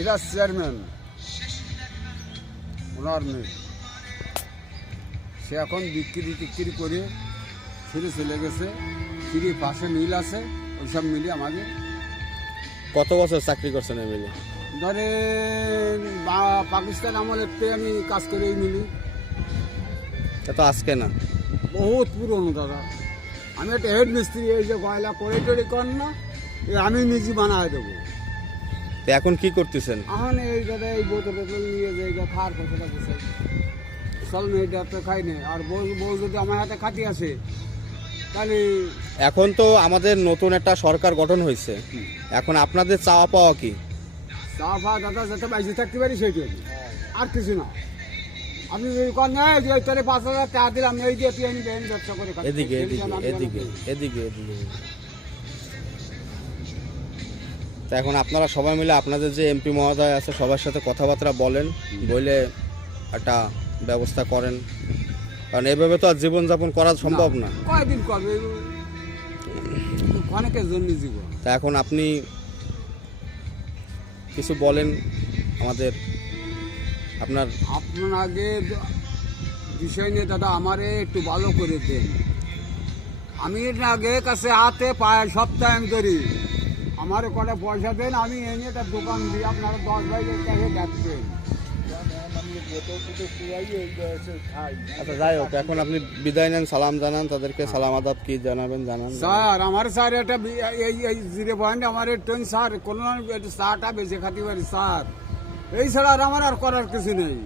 Siraj chairman ওনার মেয়ে, সে এখন বিক্রি করে ছেড়ে চলে গেছে। ফিরে পাশে মিল আছে, ওইসব মিলে আমাদের। কত বছর চাকরি করছেন এই মিলে? ধরে পাকিস্তান আমলের থেকে আমি কাজ করে এই মিলি। তা তো আজকে না, বহুত পুরনো দাদা। আমি একটা হেড মিস্ত্রি, এই যে গয়লা করে টরে কর না, আমি নিজে বানায় দেবো। তো এখন কি করতেছেন? এখন এই দাদা এই বোতল নিয়ে যে এইটা খাওয়ার কথাটা বসে চল না, এটা তো খাই না। আর বউ যদি আমার হাতে খাতি আসে তাহলে এখন তো আমাদের নতুন একটা সরকার গঠন হয়েছে, এখন আপনাদের চাওয়া পাওয়া কি? চা ফা দাদা যাতে বাইসে থাকতে পারি সেইটাই, আর কিছু না। আপনি যদি কন না যে ওই তাহলে 5,000 টাকা দিলাম, এই দিয়ে তুই আমি ব্যবসা করে খাচ্ছি। এদিকে এদিকে এদিকে এদিকে এদিকে। তা এখন আপনারা সবাই মিলে আপনাদের যে এমপি মহোদয় আছে সবার সাথে কথাবার্তা বলেন, বলে একটা ব্যবস্থা করেন, কারণ এভাবে তো আর জীবনযাপন করা সম্ভব না। কয়দিন করবে, অনেকের জন্য জীবন। তা এখন আপনি কিছু বলেন আমাদের, আপনার আগে বিষয় নিয়ে দাদা আমারে একটু ভালো করে দেন। আমি আগে কাছে হাতে পায়ে সপ্তাহে আমি ধরি, আমার কটা পয়সা দেন, আমি এনে তার দোকান দিই, আপনারা 10 ভাইয়ের কাছে দেখবেন। আচ্ছা যাই হোক, এখন আপনি বিদায় নেন, সালাম জানান তাদেরকে, সালাম আদাব কি জানাবেন জানান। স্যার আমার স্যার এটা এই 0 আমার টেন স্যার কোনো চাটা বেঁচে খাতে পারি স্যার, এই ছাড়া আর আমার আর করার কিছু নেই।